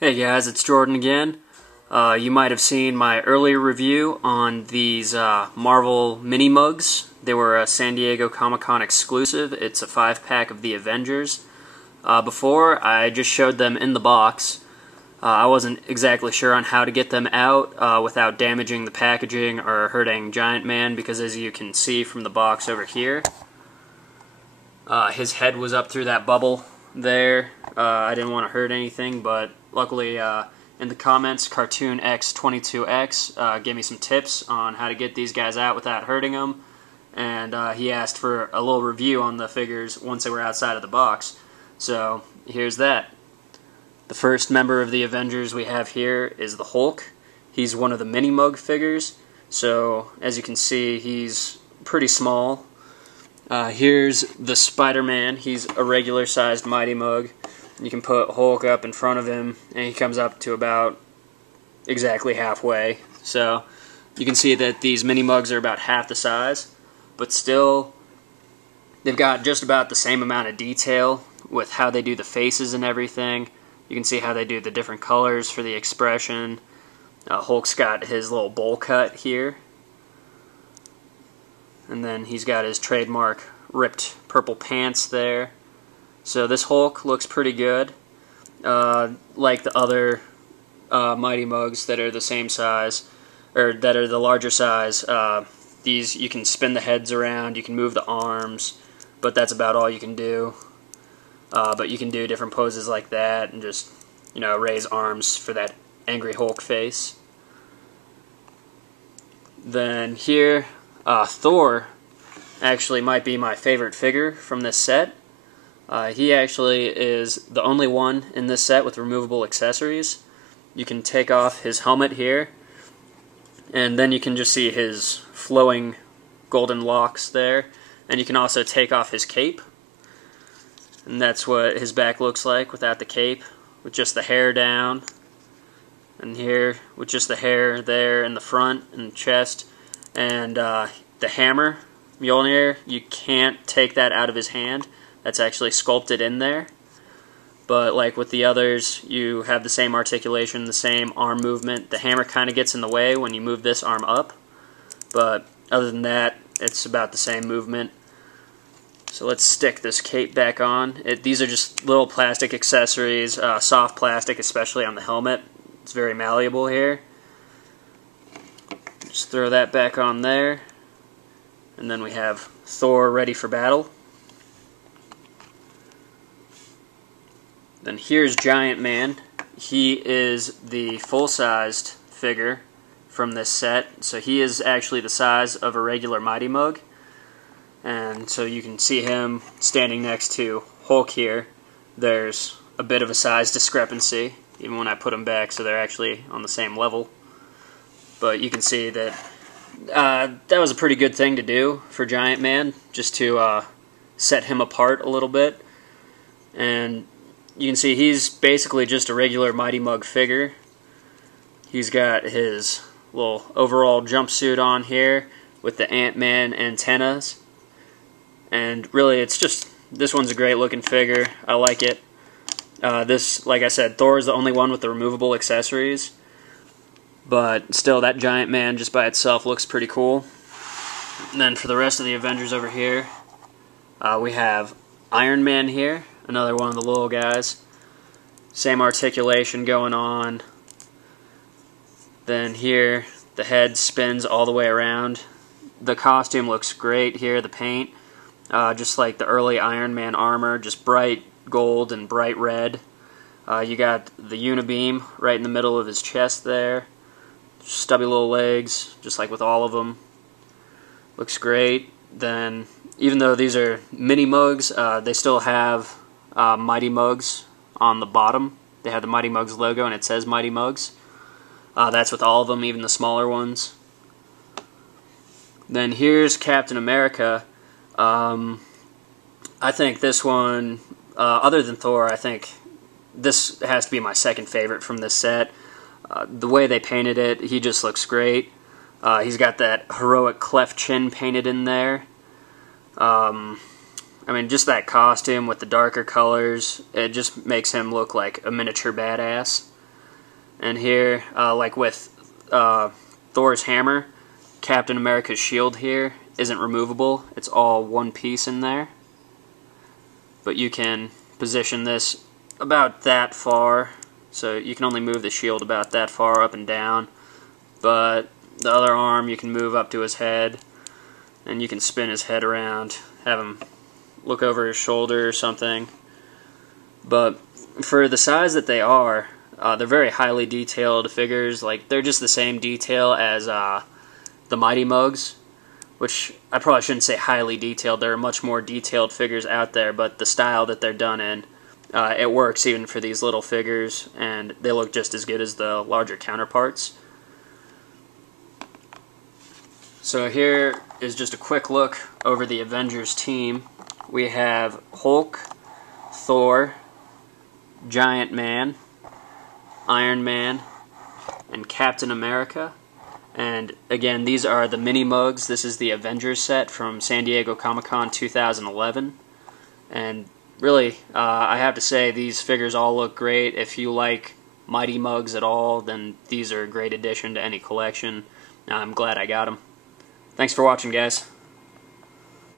Hey guys, it's Jordan again. You might have seen my earlier review on these Marvel mini mugs. They were a San Diego Comic-Con exclusive. It's a 5-pack of the Avengers. Before, I just showed them in the box. I wasn't exactly sure on how to get them out without damaging the packaging or hurting Giant Man, because as you can see from the box over here, his head was up through that bubble there. I didn't want to hurt anything, but luckily in the comments, Cartoon X22X gave me some tips on how to get these guys out without hurting them, and he asked for a little review on the figures once they were outside of the box. So here's that. The first member of the Avengers we have here is the Hulk. He's one of the mini mug figures, so as you can see, he's pretty small. Here's the Spider-Man. He's a regular sized Mighty Mug. You can put Hulk up in front of him and he comes up to about exactly halfway. So you can see that these mini mugs are about half the size, but still they've got just about the same amount of detail with how they do the faces and everything. You can see how they do the different colors for the expression. Hulk's got his little bowl cut here. And then he's got his trademark ripped purple pants there. So this Hulk looks pretty good. Like the other Mighty Mugs that are the same size, or that are the larger size, these you can spin the heads around, you can move the arms, but that's about all you can do. But you can do different poses like that and just, raise arms for that angry Hulk face. Then here, Thor actually might be my favorite figure from this set. He actually is the only one in this set with removable accessories. You can take off his helmet here, and then you can just see his flowing golden locks there. And you can also take off his cape, and that's what his back looks like without the cape, with just the hair down. And here, with just the hair there in the front and chest. And the hammer, Mjolnir, you can't take that out of his hand. That's actually sculpted in there. But like with the others, you have the same articulation, the same arm movement. The hammer kind of gets in the way when you move this arm up. But other than that, it's about the same movement. So let's stick this cape back on. These are just little plastic accessories, soft plastic, especially on the helmet. It's very malleable here. Just throw that back on there. And then we have Thor ready for battle. Then here's Giant Man. He is the full-sized figure from this set. So he is actually the size of a regular Mighty Mug. And so you can see him standing next to Hulk here. There's a bit of a size discrepancy, even when I put them back, so they're actually on the same level. But you can see that that was a pretty good thing to do for Giant Man, just to set him apart a little bit. And you can see he's basically just a regular Mighty Mug figure. He's got his little overall jumpsuit on here with the Ant-Man antennas. And really, this one's a great looking figure. I like it. This, like I said, Thor is the only one with the removable accessories. But still, that Giant Man just by itself looks pretty cool. And then for the rest of the Avengers over here, we have Iron Man here, another one of the little guys. Same articulation going on. Then here, the head spins all the way around. The costume looks great here, the paint. Just like the early Iron Man armor, just bright gold and bright red. You got the unibeam right in the middle of his chest there. Stubby little legs, just like with all of them. Looks great. Then, even though these are mini mugs, they still have Mighty Mugs on the bottom. They have the Mighty Mugs logo and it says Mighty Mugs. That's with all of them, even the smaller ones. Then here's Captain America. I think this one, other than Thor, I think this has to be my second favorite from this set. The way they painted it, he just looks great. He's got that heroic cleft chin painted in there. I mean, just that costume with the darker colors, it just makes him look like a miniature badass. And here, like with Thor's hammer, Captain America's shield here isn't removable. It's all one piece in there. But you can position this about that far, so you can only move the shield about that far up and down. But the other arm you can move up to his head, and you can spin his head around, have him look over his shoulder or something. But for the size that they are, they're very highly detailed figures. Like, they're just the same detail as the Mighty Mugs, which I probably shouldn't say highly detailed. There are much more detailed figures out there, but the style that they're done in, it works even for these little figures, and they look just as good as the larger counterparts. So here is just a quick look over the Avengers team. We have Hulk, Thor, Giant Man, Iron Man, and Captain America. And again, these are the mini mugs. This is the Avengers set from San Diego Comic-Con 2011. And really, I have to say, these figures all look great. If you like Mighty Mugs at all, then these are a great addition to any collection. I'm glad I got them. Thanks for watching, guys.